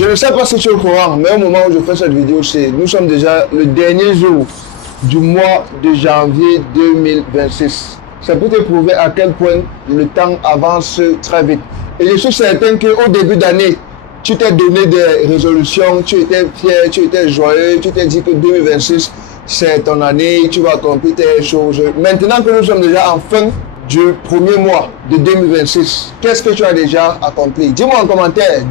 Je ne sais pas si tu es au courant, mais au moment où je fais cette vidéo, nous sommes déjà le dernier jour du mois de janvier 2026. C'est pour te prouver à quel point le temps avance très vite. Et je suis certain qu'au début d'année, tu t'es donné des résolutions, tu étais fier, tu étais joyeux, tu t'es dit que 2026, c'est ton année, tu vas accomplir tes choses. Maintenant que nous sommes déjà en fin du premier mois de 2026, qu'est-ce que tu as déjà accompli? Dis-moi en commentaire,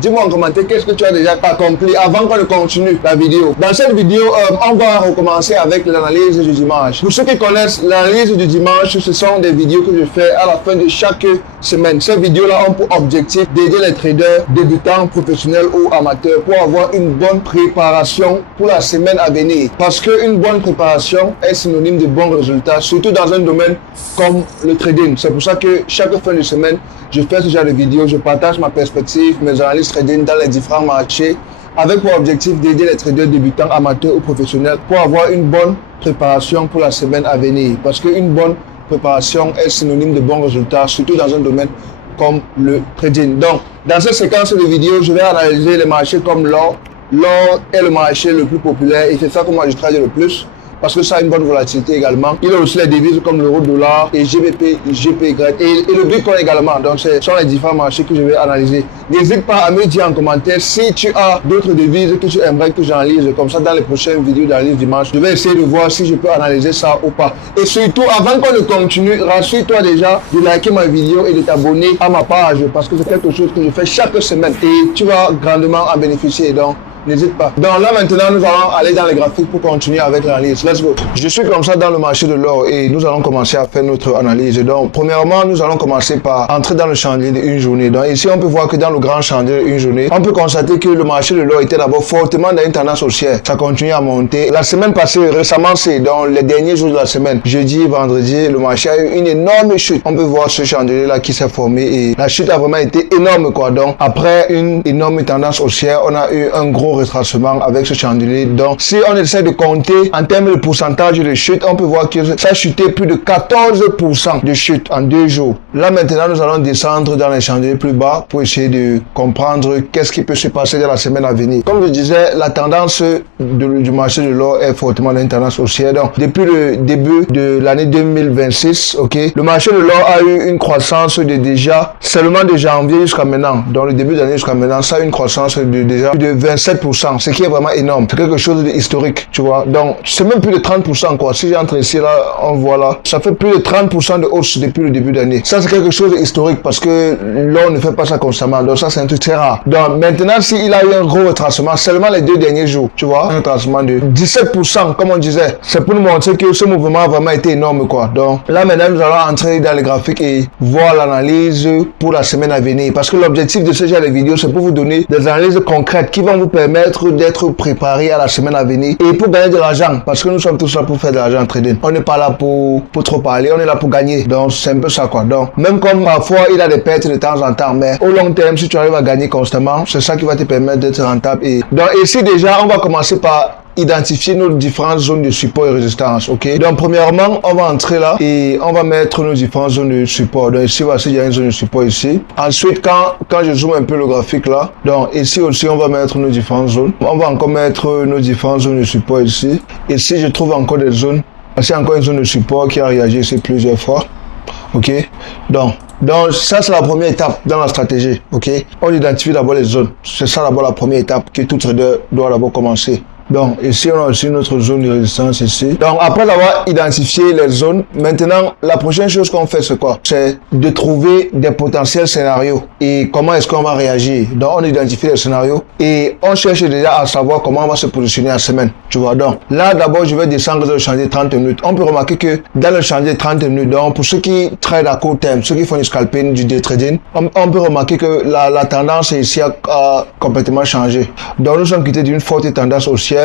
qu'est-ce que tu as déjà accompli avant qu'on ne continue la vidéo. Dans cette vidéo, on va recommencer avec l'analyse du dimanche. Pour ceux qui connaissent l'analyse du dimanche, ce sont des vidéos que je fais à la fin de chaque semaine. Ces vidéos-là ont pour objectif d'aider les traders débutants, professionnels ou amateurs pour avoir une bonne préparation pour la semaine à venir. Parce qu'une bonne préparation est synonyme de bons résultats, surtout dans un domaine comme le trading. C'est pour ça que chaque fin de semaine, je fais ce genre de vidéos, je partage ma perspective, mes analyses trading dans les différents marchés, avec pour objectif d'aider les traders débutants, amateurs ou professionnels pour avoir une bonne préparation pour la semaine à venir. Parce qu'une bonne préparation est synonyme de bons résultats, surtout dans un domaine comme le trading. Donc, dans cette séquence de vidéos, je vais analyser les marchés comme l'or. L'or est le marché le plus populaire et c'est ça que moi je trade le plus, parce que ça a une bonne volatilité également. Il y a aussi les devises comme l'euro, dollar et GBP, GPY et le Bitcoin également. Donc ce sont les différents marchés que je vais analyser. N'hésite pas à me dire en commentaire si tu as d'autres devises que tu aimerais que j'analyse. Comme ça, dans les prochaines vidéos d'analyse dimanche, je vais essayer de voir si je peux analyser ça ou pas. Et surtout, avant qu'on ne continue, rassure-toi déjà de liker ma vidéo et de t'abonner à ma page, parce que c'est quelque chose que je fais chaque semaine et tu vas grandement en bénéficier. Donc, n'hésite pas. Donc là maintenant, nous allons aller dans les graphiques pour continuer avec l'analyse. Let's go. Je suis comme ça dans le marché de l'or et nous allons commencer à faire notre analyse. Donc premièrement, nous allons commencer par entrer dans le chandelier d'une journée. Donc ici, on peut voir que dans le grand chandelier d'une journée, on peut constater que le marché de l'or était d'abord fortement dans une tendance haussière. Ça continue à monter. La semaine passée, récemment, c'est dans les derniers jours de la semaine, jeudi, vendredi, le marché a eu une énorme chute. On peut voir ce chandelier là qui s'est formé et la chute a vraiment été énorme quoi. Donc après une énorme tendance haussière, on a eu un gros retracement avec ce chandelier. Donc si on essaie de compter en termes de pourcentage de chute, on peut voir que ça a chuté plus de 14% de chute en 2 jours. Là maintenant, nous allons descendre dans les chandeliers plus bas pour essayer de comprendre qu'est-ce qui peut se passer dans la semaine à venir. Comme je disais, la tendance du marché de l'or est fortement dans une tendance haussière. Donc depuis le début de l'année 2026, le marché de l'or a eu une croissance de déjà seulement de janvier jusqu'à maintenant. Dans le début de l'année jusqu'à maintenant, ça a eu une croissance de déjà plus de 27%, ce qui est vraiment énorme. C'est quelque chose d'historique, tu vois. Donc, c'est même plus de 30%, quoi. Si j'entre ici, là, on voit là, ça fait plus de 30% de hausse depuis le début d'année. Ça, c'est quelque chose d'historique parce que l'or ne fait pas ça constamment. Donc, ça, c'est un truc très rare. Donc, maintenant, s'il a eu un gros retracement, seulement les 2 derniers jours, tu vois, un retracement de 17%, comme on disait, c'est pour nous montrer que ce mouvement a vraiment été énorme, quoi. Donc, là, maintenant, nous allons entrer dans les graphiques et voir l'analyse pour la semaine à venir. Parce que l'objectif de ce genre de vidéo, c'est pour vous donner des analyses concrètes qui vont vous permettre d'être préparé à la semaine à venir et pour gagner de l'argent, parce que nous sommes tous là pour faire de l'argent en trading. On n'est pas là pour trop parler, on est là pour gagner. Donc c'est un peu ça quoi. Donc même comme parfois il a des pertes de temps en temps, mais au long terme, si tu arrives à gagner constamment, c'est ça qui va te permettre d'être rentable. Et donc ici déjà, on va commencer par identifier nos différentes zones de support et résistance, Donc premièrement, on va entrer là et on va mettre nos différentes zones de support. Donc ici, voici, il y a une zone de support ici. Ensuite, quand je zoome un peu le graphique là, donc ici aussi, on va mettre nos différentes zones. On va encore mettre nos différentes zones de support ici. Ici, je trouve encore des zones. C'est encore une zone de support qui a réagi ici plusieurs fois. Donc ça c'est la première étape dans la stratégie, On identifie d'abord les zones. C'est ça d'abord la première étape que tout trader doit d'abord commencer. Donc ici on a aussi notre zone de résistance ici. Donc après avoir identifié les zones, maintenant la prochaine chose qu'on fait c'est quoi? C'est de trouver des potentiels scénarios et comment est-ce qu'on va réagir. Donc on identifie les scénarios et on cherche déjà à savoir comment on va se positionner en semaine. Tu vois, donc là d'abord je vais descendre dans le chantier 30 minutes. On peut remarquer que dans le chantier 30 minutes, donc pour ceux qui trade à court terme, ceux qui font du scalping, du day trading, on peut remarquer que la tendance ici a complètement changé. Donc nous sommes quittés d'une forte tendance haussière.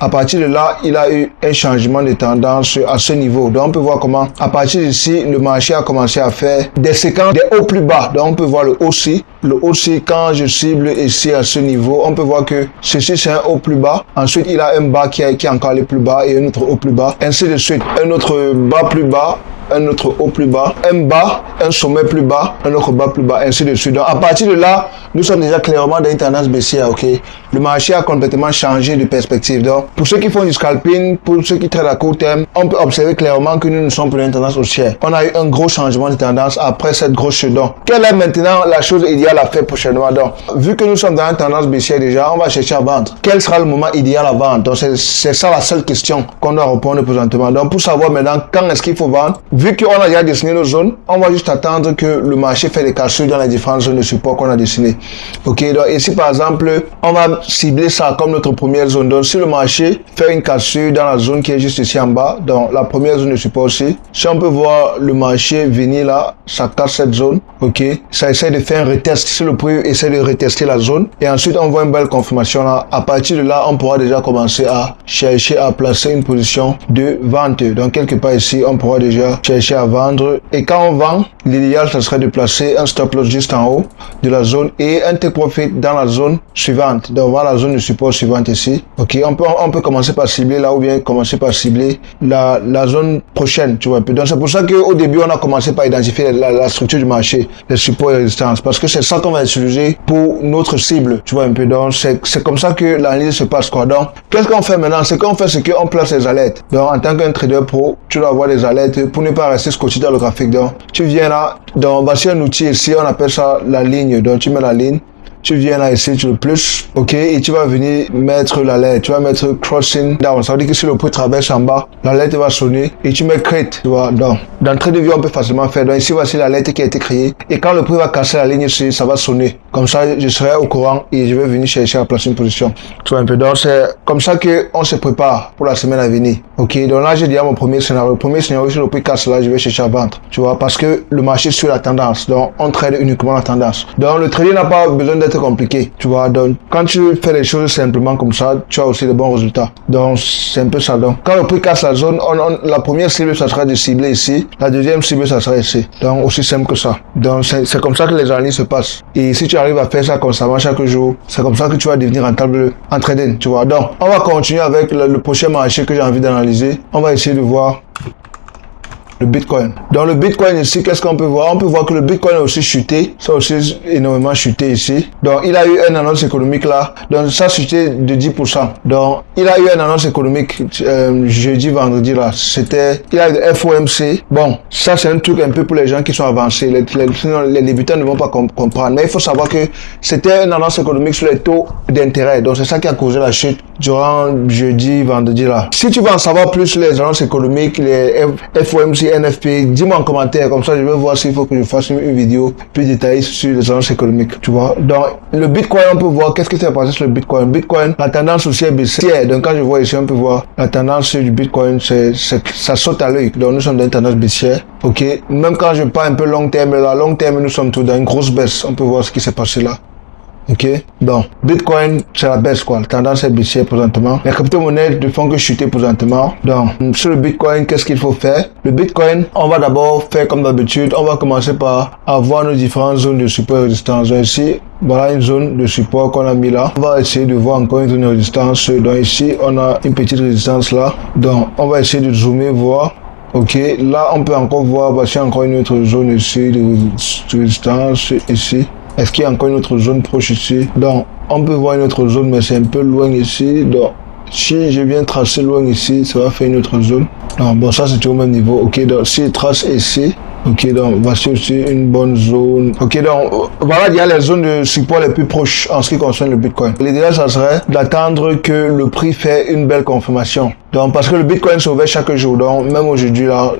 À partir de là, il a eu un changement de tendance à ce niveau. Donc, on peut voir comment, à partir d'ici, le marché a commencé à faire des séquences, des hauts plus bas. Donc, on peut voir le haut-ci. Le haut-ci, quand je cible ici à ce niveau, on peut voir que ceci, c'est un haut plus bas. Ensuite, il a un bas qui est encore allé plus bas et un autre haut plus bas. Ainsi de suite. Un autre bas plus bas. un autre haut plus bas, un bas, un sommet plus bas, un autre bas plus bas, ainsi de suite. Donc à partir de là, nous sommes déjà clairement dans une tendance baissière, ok? Le marché a complètement changé de perspective. Donc pour ceux qui font du scalping, pour ceux qui traitent à court terme, on peut observer clairement que nous ne sommes plus dans une tendance haussière. On a eu un gros changement de tendance après cette grosse chute. Donc quelle est maintenant la chose idéale à faire prochainement? Donc vu que nous sommes dans une tendance baissière déjà, on va chercher à vendre. Quel sera le moment idéal à vendre? Donc c'est ça la seule question qu'on doit répondre présentement. Donc pour savoir maintenant quand est-ce qu'il faut vendre, vu qu'on a déjà dessiné nos zones, on va juste attendre que le marché fait des cassures dans les différentes zones de support qu'on a dessinées. Ok, donc ici par exemple, on va cibler ça comme notre première zone. Donc si le marché fait une cassure dans la zone qui est juste ici en bas, donc la première zone de support aussi, si on peut voir le marché venir là, ça casse cette zone, ok, ça essaie de faire un retest. Si le prix essaie de retester la zone, et ensuite on voit une belle confirmation là, à partir de là, on pourra déjà commencer à chercher à placer une position de vente. Donc quelque part ici, on pourra déjà chercher à vendre. Et quand on vend, l'idéal, ça serait de placer un stop loss juste en haut de la zone et un take profit dans la zone suivante. Donc voilà la zone de support suivante ici. Ok, on peut commencer par cibler là ou bien commencer par cibler la zone prochaine, tu vois. Donc c'est pour ça qu'au début, on a commencé par identifier la structure du marché, les supports et les résistances, parce que c'est ça qu'on va utiliser pour notre cible, tu vois un peu. Donc c'est comme ça que l'analyse se passe, quoi. Donc qu'est-ce qu'on fait maintenant? Ce qu'on fait, c'est qu'on place les alertes. Donc en tant qu'un trader pro, tu dois avoir des alertes pour ne pas rester scotché dans le graphique. Donc tu viens là, donc voici un outil ici, on appelle ça la ligne. Donc tu mets la ligne, tu viens là ici, tu le plus, ok, et tu vas venir mettre l'alerte, tu vas mettre crossing down, ça veut dire que si le prix traverse en bas, l'alerte va sonner et tu mets crête, tu vois. Donc dans TradingView on peut facilement faire. Donc ici voici l'alerte qui a été créée et quand le prix va casser la ligne ici, ça va sonner. Comme ça je serai au courant et je vais venir chercher à placer une position, tu vois un peu. Donc c'est comme ça que on se prépare pour la semaine à venir, ok. Donc là j'ai déjà mon premier scénario. Le premier scénario, si le prix casse là, je vais chercher à vendre, tu vois, parce que le marché suit la tendance. Donc on trade uniquement la tendance. Donc le trading n'a pas besoin d'être compliqué, tu vois. Donc quand tu fais les choses simplement comme ça, tu as aussi de bons résultats. Donc c'est un peu ça. Donc quand le prix casse la zone, la première cible ça sera de cibler ici, la deuxième cible ça sera ici. Donc aussi simple que ça. Donc c'est comme ça que les analyses se passent. Et si tu arrives à faire ça constamment chaque jour, c'est comme ça que tu vas devenir rentable en trading, tu vois. Donc on va continuer avec le prochain marché que j'ai envie d'analyser. On va essayer de voir le Bitcoin. Dans le Bitcoin ici, qu'est-ce qu'on peut voir? On peut voir que le Bitcoin a aussi chuté. Ça a aussi énormément chuté ici. Donc, il a eu une annonce économique là. Donc, ça a chuté de 10%. Donc, il a eu une annonce économique jeudi, vendredi là. Il a eu le FOMC. Bon, ça c'est un truc un peu pour les gens qui sont avancés. Les débutants ne vont pas comprendre. Mais il faut savoir que c'était une annonce économique sur les taux d'intérêt. Donc, c'est ça qui a causé la chute durant jeudi, vendredi là. Si tu veux en savoir plus sur les annonces économiques, les FOMC, NFP, dis-moi en commentaire, comme ça je vais voir s'il faut que je fasse une vidéo plus détaillée sur les annonces économiques, tu vois. Donc le Bitcoin, on peut voir qu'est-ce qui s'est passé sur le Bitcoin. Bitcoin, la tendance aussi est baissière. Donc quand je vois ici, on peut voir la tendance du Bitcoin, ça saute à l'œil. Donc nous sommes dans une tendance baissière, ok. Même quand je parle un peu long terme, là, long terme, nous sommes tous dans une grosse baisse. On peut voir ce qui s'est passé là. Ok, donc Bitcoin c'est la baisse quoi, la tendance est baissière présentement. Les crypto-monnaies ne font que chuter présentement. Donc sur le Bitcoin, qu'est-ce qu'il faut faire? Le Bitcoin, on va d'abord faire comme d'habitude, on va commencer par avoir nos différentes zones de support et résistance. Donc ici, voilà une zone de support qu'on a mis là. On va essayer de voir encore une zone de résistance. Donc ici, on a une petite résistance là. Donc on va essayer de zoomer, voir. Ok, là on peut encore voir, voici encore une autre zone ici de résistance ici. Est-ce qu'il y a encore une autre zone proche ici? Donc, on peut voir une autre zone, mais c'est un peu loin ici. Donc, si je viens tracer loin ici, ça va faire une autre zone. Donc, bon, ça c'est au même niveau. Ok, donc si je trace ici, ok, donc voici aussi une bonne zone. Ok, donc voilà, il y a les zones de support les plus proches en ce qui concerne le Bitcoin. L'idéal, ça serait d'attendre que le prix fait une belle confirmation. Donc, parce que le Bitcoin s'ouvre chaque jour. Donc, même aujourd'hui, là,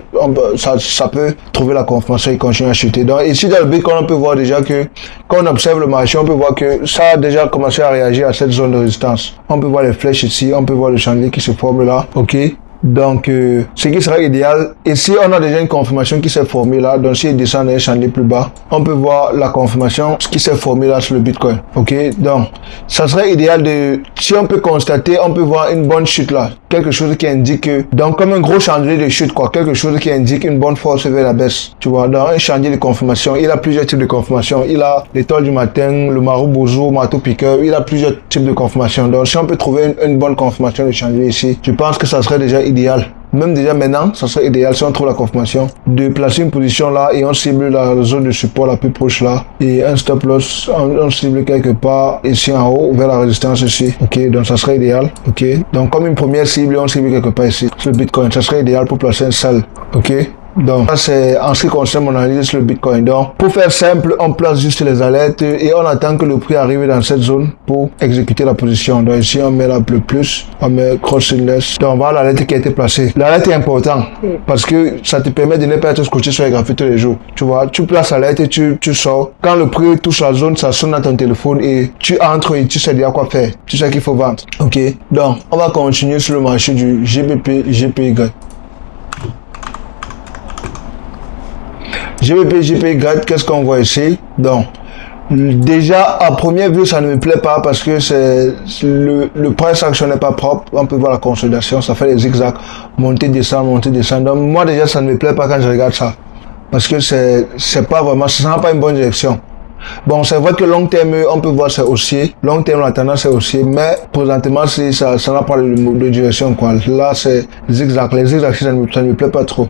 ça peut trouver la confirmation et continuer à chuter. Donc, ici, dans le Bitcoin, on peut voir déjà que, quand on observe le marché, on peut voir que ça a déjà commencé à réagir à cette zone de résistance. On peut voir les flèches ici, on peut voir le chandelier qui se forme là. Ok. Donc, ce qui serait idéal, ici on a déjà une confirmation qui s'est formée là, donc si il descend un chandelier plus bas, on peut voir la confirmation qui s'est formée là sur le Bitcoin, ok. Donc, ça serait idéal si on peut constater, on peut voir une bonne chute là, quelque chose qui indique que, donc comme un gros chandelier de chute quoi, quelque chose qui indique une bonne force vers la baisse, tu vois. Dans un chandelier de confirmation, il a plusieurs types de confirmation, il a l'étoile du matin, le marteau bozo, marteau piqueur, il a plusieurs types de confirmation. Donc, si on peut trouver une bonne confirmation de chandelier ici, je pense que ça serait déjà idéal idéal. Même déjà maintenant, ça serait idéal si on trouve la confirmation de placer une position là et on cible la zone de support la plus proche là et un stop loss, on cible quelque part ici en haut vers la résistance ici. Ok, donc ça serait idéal. Ok, donc comme une première cible, on cible quelque part ici sur le Bitcoin, ça serait idéal pour placer un sell. Ok. Donc, ça c'est en ce qui concerne mon analyse sur le Bitcoin. Donc, pour faire simple, on place juste les alertes et on attend que le prix arrive dans cette zone pour exécuter la position. Donc, ici, on met la plus, on met crossing less. Donc, voilà l'alerte qui a été placée. L'alerte est important parce que ça te permet de ne pas être scotché sur les graphiques tous les jours. Tu vois, tu places l'alerte et tu sors. Quand le prix touche la zone, ça sonne dans ton téléphone et tu entres et tu sais déjà quoi faire. Tu sais qu'il faut vendre. Ok. Donc, on va continuer sur le marché du GBP, GPY. GBP, GPY, qu'est-ce qu'on voit ici? Donc, déjà, à première vue, ça ne me plaît pas parce que c'est le price action n'est pas propre. On peut voir la consolidation, ça fait des zigzags, monter, descendre, monter, descendre. Donc, moi, déjà, ça ne me plaît pas quand je regarde ça. Parce que c'est pas vraiment, ça n'a pas une bonne direction. Bon, c'est vrai que long terme, on peut voir c'est haussier. Long terme, la tendance est haussier, mais présentement, ça n'a pas de direction, quoi. Là, c'est zigzag. Les zigzags, ça ne me plaît pas trop.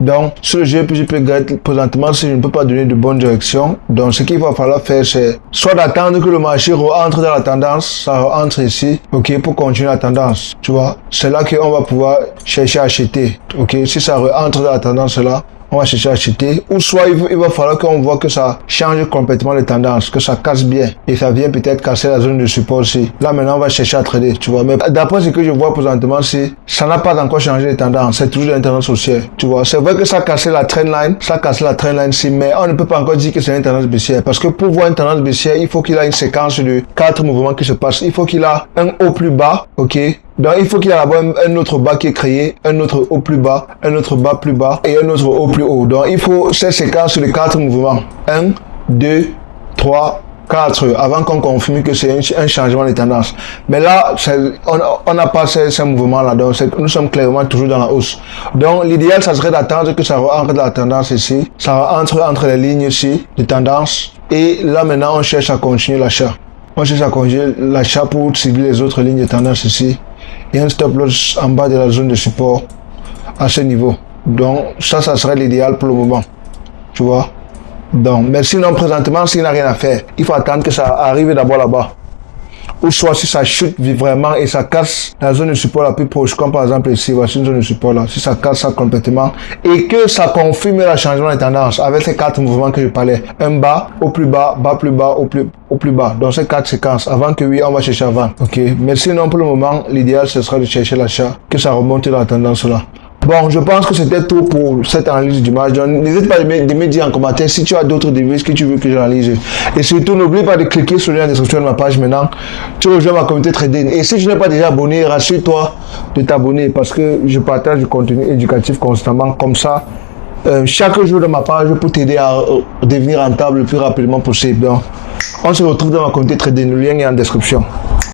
Donc, sur le GPY, présentement, si je ne peux pas donner de bonne direction, donc ce qu'il va falloir faire, c'est soit d'attendre que le marché rentre dans la tendance, ça rentre ici, ok, pour continuer la tendance, tu vois. C'est là qu'on va pouvoir chercher à acheter, ok. Si ça rentre dans la tendance là, on va chercher à acheter, ou soit il va falloir qu'on voit que ça change complètement les tendances, que ça casse bien, et ça vient peut-être casser la zone de support aussi. Là maintenant on va chercher à trader, tu vois, mais d'après ce que je vois présentement, ça n'a pas encore changé les tendances, c'est toujours une tendance haussière, tu vois. C'est vrai que ça a cassé la trendline, ici, mais on ne peut pas encore dire que c'est une tendance baissière, parce que pour voir une tendance baissière, il faut qu'il y ait une séquence de 4 mouvements qui se passent, il faut qu'il y ait un haut plus bas, ok. Donc, il faut qu'il y ait d'abord un autre bas qui est créé, un autre haut plus bas, un autre bas plus bas et un autre haut plus haut. Donc, il faut cette séquence de 4 mouvements. 1, 2, 3, 4 avant qu'on confirme que c'est un changement de tendance. Mais là, on n'a pas ces mouvements-là. Donc, nous sommes clairement toujours dans la hausse. Donc, l'idéal, ça serait d'attendre que ça rentre dans la tendance ici. Ça rentre entre les lignes ici de tendance. Et là, maintenant, on cherche à continuer l'achat. On cherche à continuer l'achat pour cibler les autres lignes de tendance ici. Et un stop loss en bas de la zone de support à ce niveau. Donc ça serait l'idéal pour le moment, tu vois. Donc, mais sinon présentement, s'il n'a rien à faire, il faut attendre que ça arrive d'abord là-bas. Ou soit si ça chute vraiment et ça casse la zone de support la plus proche, comme par exemple ici, voici une zone de support là, si ça casse ça complètement et que ça confirme le changement de tendance avec ces 4 mouvements que je parlais, un bas, au plus bas, bas plus bas, au plus bas, donc ces 4 séquences, avant que oui, on va chercher à vendre, ok, mais sinon pour le moment, l'idéal ce sera de chercher l'achat, que ça remonte dans la tendance là. Bon, je pense que c'était tout pour cette analyse d'image. N'hésite pas de me dire en commentaire si tu as d'autres devises que tu veux que j'analyse. Et surtout, n'oublie pas de cliquer sur le lien de description de ma page maintenant. Tu rejoins ma communauté trading. Et si tu n'es pas déjà abonné, rassure-toi de t'abonner parce que je partage du contenu éducatif constamment comme ça. Chaque jour dans ma page pour t'aider à devenir rentable le plus rapidement possible. Donc, on se retrouve dans ma communauté trading. Le lien est en description.